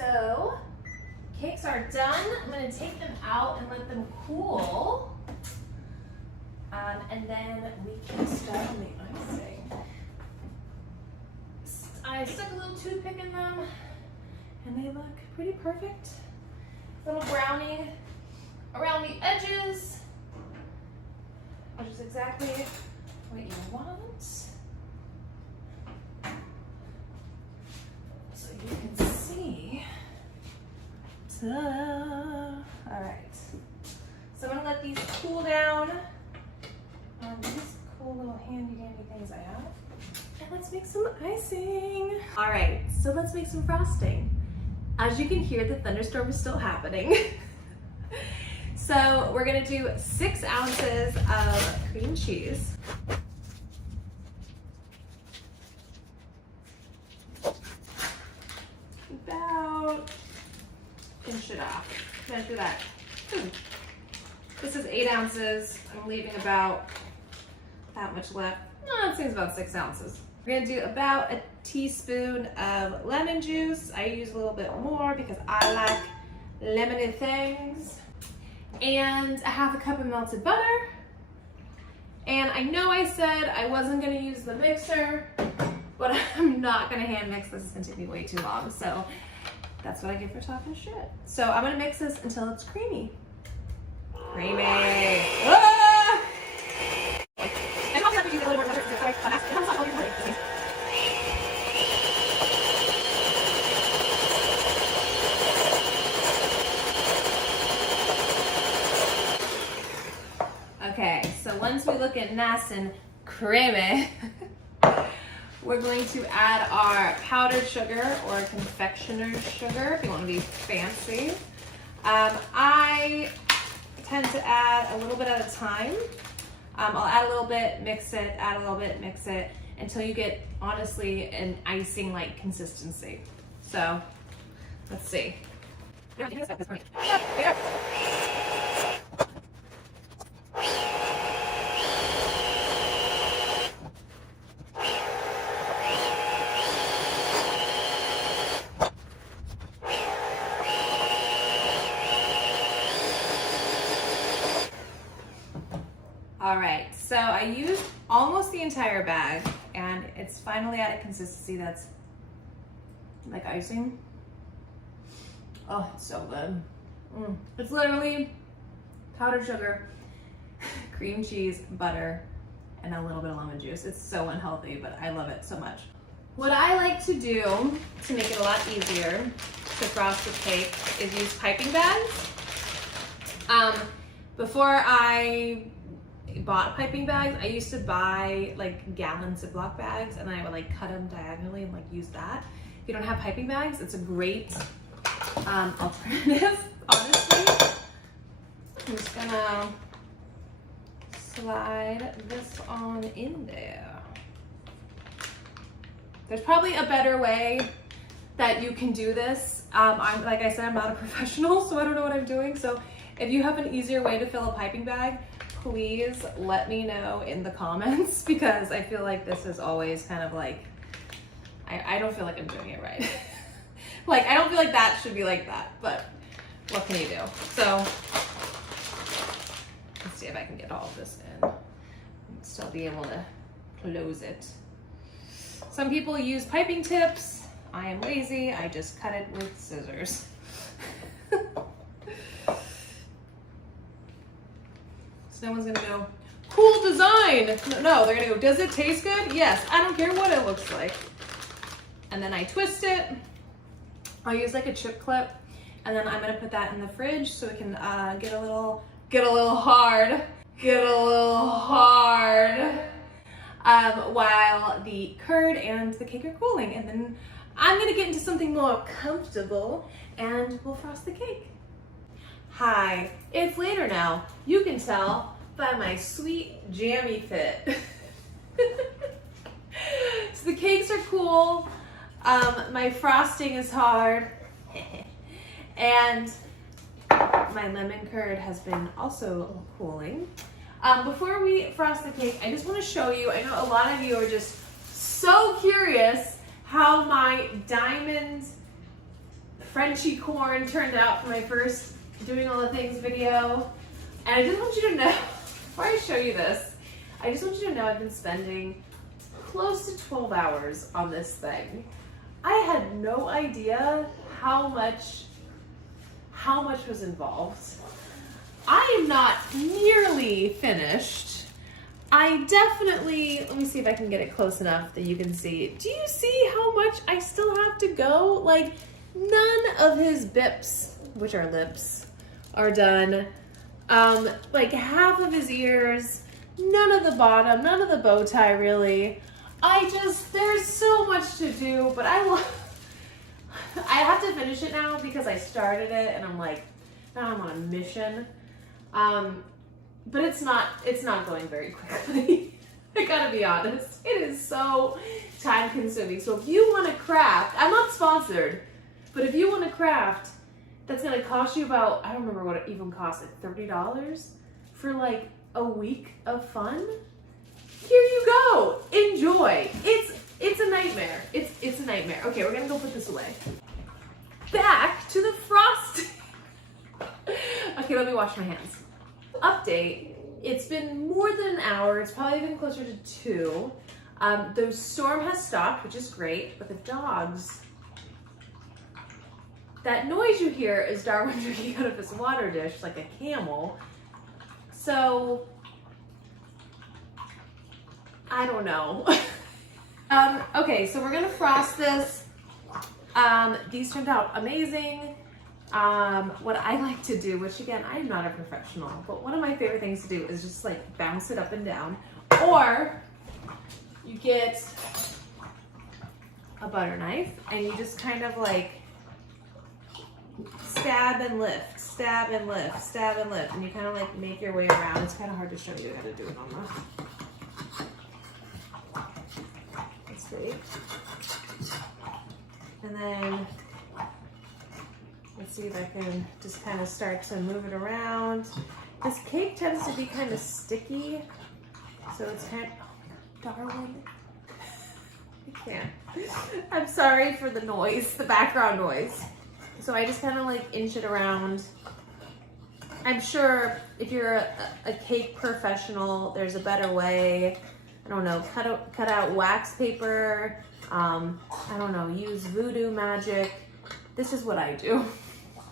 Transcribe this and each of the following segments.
So, cakes are done. I'm gonna take them out and let them cool. And then we can start on the icing. I stuck a little toothpick in them and they look pretty perfect. Little brownie around the edges, which is exactly what you want. So you can see. Ta-da! All right. So I'm gonna let these cool down. These cool little handy dandy things I have. And let's make some icing. All right, so let's make some frosting. As you can hear, the thunderstorm is still happening. So we're gonna do 6 ounces of cream cheese. About pinch it off. Measure that. This is 8 ounces. I'm leaving about that much left. It seems about 6 ounces. We're gonna do about a teaspoon of lemon juice. I use a little bit more because I like lemony things. And a half a cup of melted butter. And I know I said I wasn't gonna use the mixer, but I'm not gonna hand mix this. It's gonna take me way too long. So that's what I get for talking shit. So I'm gonna mix this until it's creamy. Creamy. Ah! Okay, so once we look at nice and creamy, we're going to add our powdered sugar or confectioner's sugar if you want to be fancy. I tend to add a little bit at a time. I'll add a little bit, mix it, add a little bit, mix it, until you get, honestly, an icing-like consistency. So, let's see. All right, so I used almost the entire bag and it's finally at a consistency that's like icing. Oh, it's so good. It's literally powdered sugar, cream cheese, butter, and a little bit of lemon juice. It's so unhealthy, but I love it so much. What I like to do to make it a lot easier to frost the cake is use piping bags. Before I bought piping bags, I used to buy like gallon Ziploc bags and I would like cut them diagonally and like use that. If you don't have piping bags, it's a great alternative, honestly. I'm just gonna slide this on in there. There's probably a better way that you can do this. Like I said, I'm not a professional, so I don't know what I'm doing. So if you have an easier way to fill a piping bag, please let me know in the comments, because I feel like this is always kind of like, I don't feel like I'm doing it right. Like, I don't feel like that should be like that, but what can you do? So let's see if I can get all of this in and still be able to close it. Some people use piping tips. I am lazy, I just cut it with scissors. No one's gonna go, cool design. No, they're gonna go, does it taste good? Yes, I don't care what it looks like. And then I twist it. I'll use like a chip clip, and then I'm gonna put that in the fridge so it can get a little hard while the curd and the cake are cooling. And then I'm gonna get into something more comfortable and we'll frost the cake. Hi, it's later now. You can tell by my sweet jammy fit. So the cakes are cool. My frosting is hard. And my lemon curd has been also cooling. Before we frost the cake, I just want to show you, I know a lot of you are just so curious how my diamond Frenchy corn turned out for my first doing all the things video. And I just want you to know, before I show you this, I just want you to know I've been spending close to 12 hours on this thing. I had no idea how much was involved. I am not nearly finished. I definitely, let me see if I can get it close enough that you can see. Do you see how much I still have to go? Like, none of his bips, which are lips, are done. Like half of his ears, none of the bottom, none of the bow tie really. There's so much to do, but I have to finish it now because I started it and I'm like, now I'm on a mission. But it's not going very quickly. I gotta be honest. It is so time consuming. So if you want to craft, I'm not sponsored, but if you want to craft, that's gonna cost you about, I don't remember what it even cost, like $30 for like a week of fun. Here you go. Enjoy. It's a nightmare. It's a nightmare. Okay, we're gonna go put this away. Back to the frosting. Okay, let me wash my hands. Update. It's been more than an hour. It's probably been closer to 2. The storm has stopped, which is great, but the dogs, that noise you hear is Darwin drinking out of his water dish like a camel. So, I don't know. Okay, so we're gonna frost this. These turned out amazing. What I like to do, which again, I'm not a professional, but one of my favorite things to do is just like bounce it up and down. Or you get a butter knife and you just kind of like stab and lift, stab and lift, stab and lift, and you kind of like make your way around. It's kind of hard to show you how to do it on the. Let's see. And then let's see if I can just kind of start to move it around. This cake tends to be kind of sticky, so it's kind of, oh, Darwin. I can't. I'm sorry for the noise, the background noise. So I just kind of like inch it around. I'm sure if you're a cake professional, there's a better way. I don't know, cut out wax paper. I don't know, use voodoo magic. This is what I do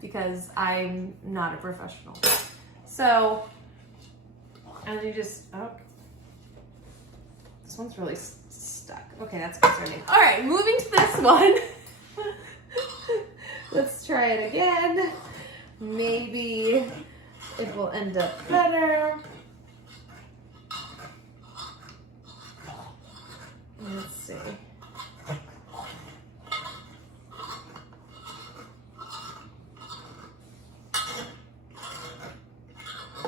because I'm not a professional. So, and you just, oh, this one's really stuck. Okay, that's concerning. All right, moving to this one. Let's try it again. Maybe it will end up better. Let's see.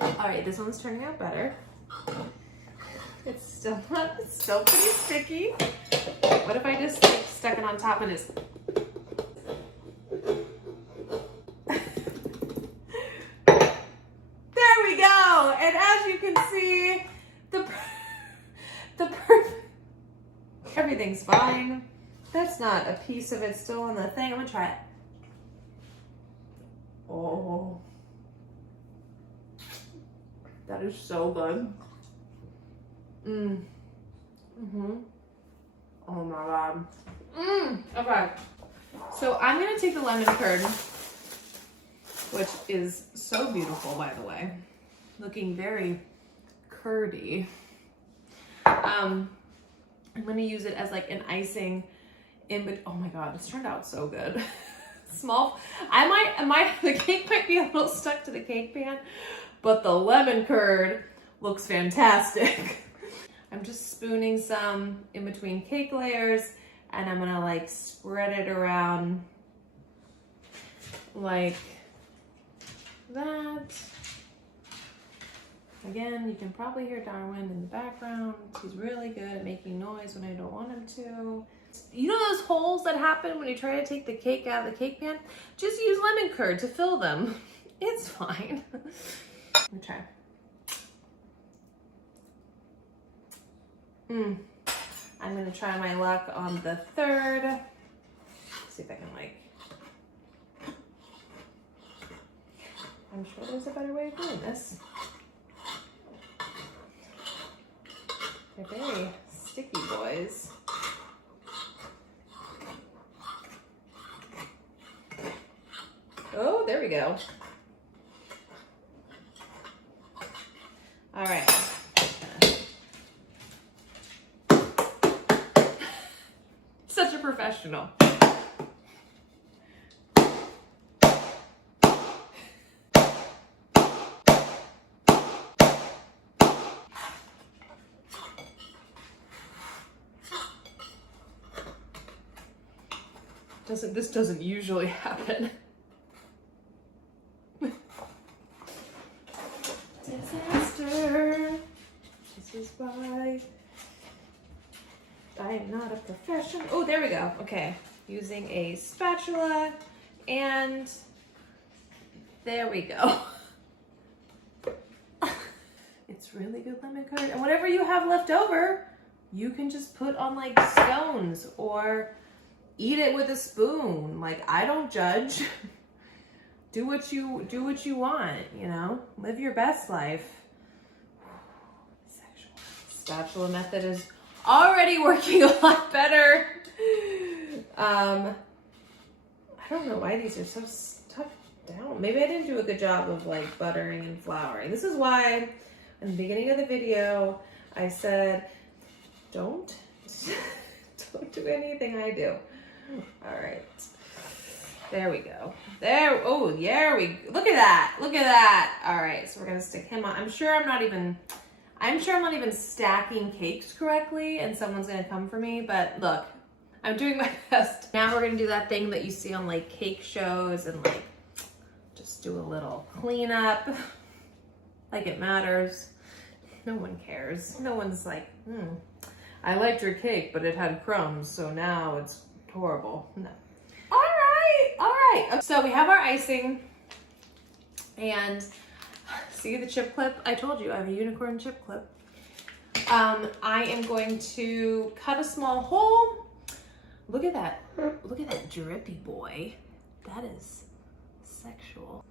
All right, this one's turning out better. It's still pretty sticky. What if I just like stuck it on top and it's there we go. And as you can see, everything's fine. That's not a piece of it still on the thing. I'm gonna try it. Oh, that is so good. Oh my God. Okay. So I'm gonna take the lemon curd, which is so beautiful, by the way. Looking very curdy. I'm gonna use it as like an icing oh my God, this turned out so good. Small, the cake might be a little stuck to the cake pan, but the lemon curd looks fantastic. I'm just spooning some in between cake layers and I'm gonna like spread it around like that. Again, you can probably hear Darwin in the background. He's really good at making noise when I don't want him to. You know those holes that happen when you try to take the cake out of the cake pan? Just use lemon curd to fill them. It's fine. Let me try. I'm gonna try my luck on the third. See if I can like goodness. They're very sticky boys. Oh, there we go. All right. Such a professional. This doesn't usually happen. Disaster. This is why I am not a professional. Oh, there we go. Okay. Using a spatula, and there we go. It's really good lemon curd. And whatever you have left over, you can just put on like scones or eat it with a spoon. Like, I don't judge. Do what you want, you know? Live your best life. Sexual. Spatula method is already working a lot better. I don't know why these are so stuck down. Maybe I didn't do a good job of like buttering and flouring. This is why in the beginning of the video, I said, don't do anything I do. All right. There we go. There. Oh, there we look at that. Look at that. All right. So we're going to stick him on. I'm sure I'm not even stacking cakes correctly and someone's going to come for me, but look, I'm doing my best. Now we're going to do that thing that you see on like cake shows and like just do a little cleanup. Like it matters. No one cares. No one's like, I liked your cake, but it had crumbs, so now it's horrible. No. All right. So we have our icing, and see the chip clip? I told you I have a unicorn chip clip. I am going to cut a small hole. Look at that. Look at that drippy boy. That is sexual.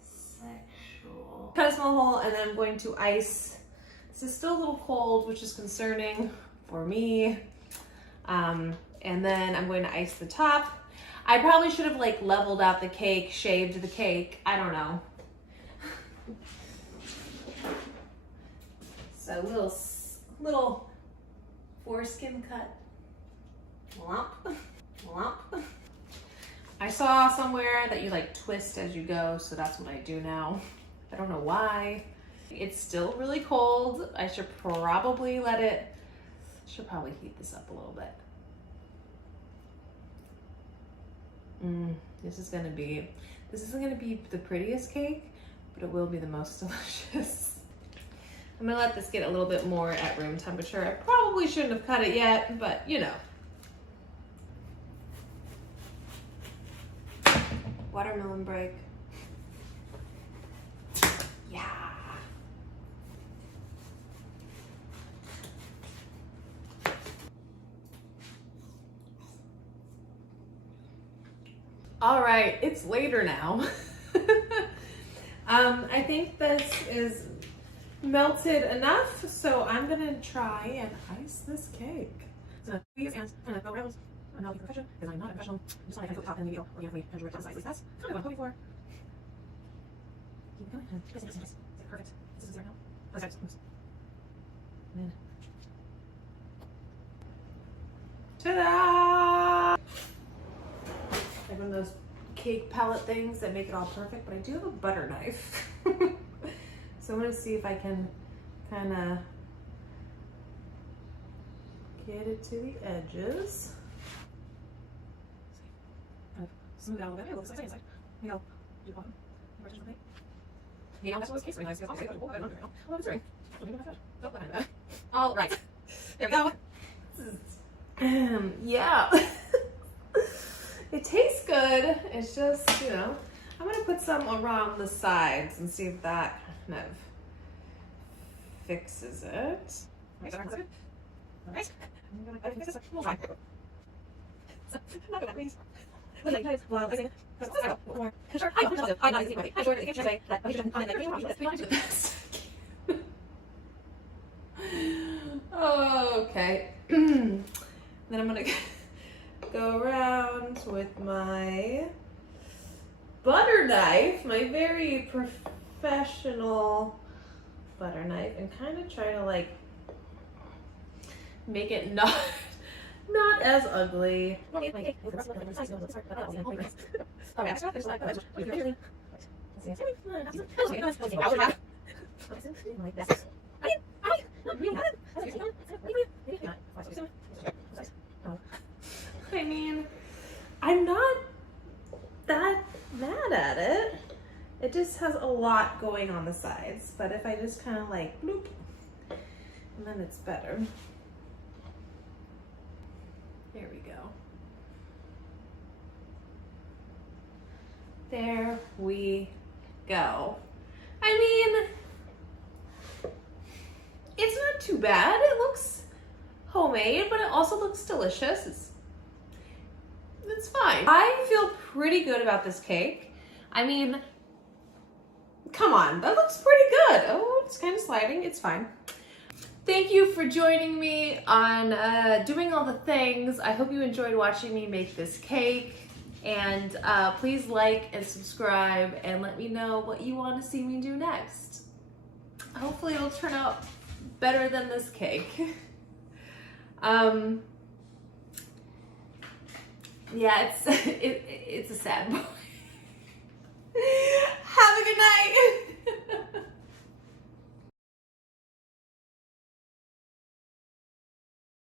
Sexual. Cut a small hole, and then I'm going to ice. This is still a little cold, which is concerning for me. And then I'm going to ice the top. I probably should have like leveled out the cake, shaved the cake. I don't know. So little foreskin cut. Womp, womp. I saw somewhere that you like twist as you go, so that's what I do now. I don't know why. It's still really cold. I should probably heat this up a little bit. This isn't gonna be the prettiest cake, but it will be the most delicious. I'm gonna let this get a little bit more at room temperature. I probably shouldn't have cut it yet, but you know. Watermelon break. Yeah. All right, it's later now. I think this is melted enough, so I'm gonna try and ice this cake. So please, and I'm gonna go around. I'm not a professional because I'm not a professional. I'm just like I put top in the video organically measure it to the size. At least that's kind of what I'm hoping for. Keep going. Yes, perfect. This is right now. Oh, sorry. And then. Ta-da! Like one of those cake palette things that make it all perfect, but I do have a butter knife. So I'm gonna see if I can kind of get it to the edges. Kind of smooth out a little bit. It looks like inside. You know, do the bottom. Yeah, that's what this case nice. All right. There we go. Yeah. It tastes good. It's just, you know, I'm gonna put some around the sides and see if that kind of fixes it. All right. I'm gonna fix this. We'll try. Not good, please. Well, Okay. Then I'm gonna go around with my butter knife, my very professional butter knife, and kind of try to like make it not as ugly. I mean, I'm not that mad at it. It just has a lot going on the sides, but if I just kind of like bloop, and then it's better. There we go. There we go. I mean, it's not too bad. It looks homemade, but it also looks delicious. It's fine. I feel pretty good about this cake. I mean, come on, that looks pretty good. Oh, it's kind of sliding. It's fine. Thank you for joining me on doing all the things. I hope you enjoyed watching me make this cake. And please like and subscribe and let me know what you want to see me do next. Hopefully it'll turn out better than this cake. Yeah, it's a sad boy. Have a good night.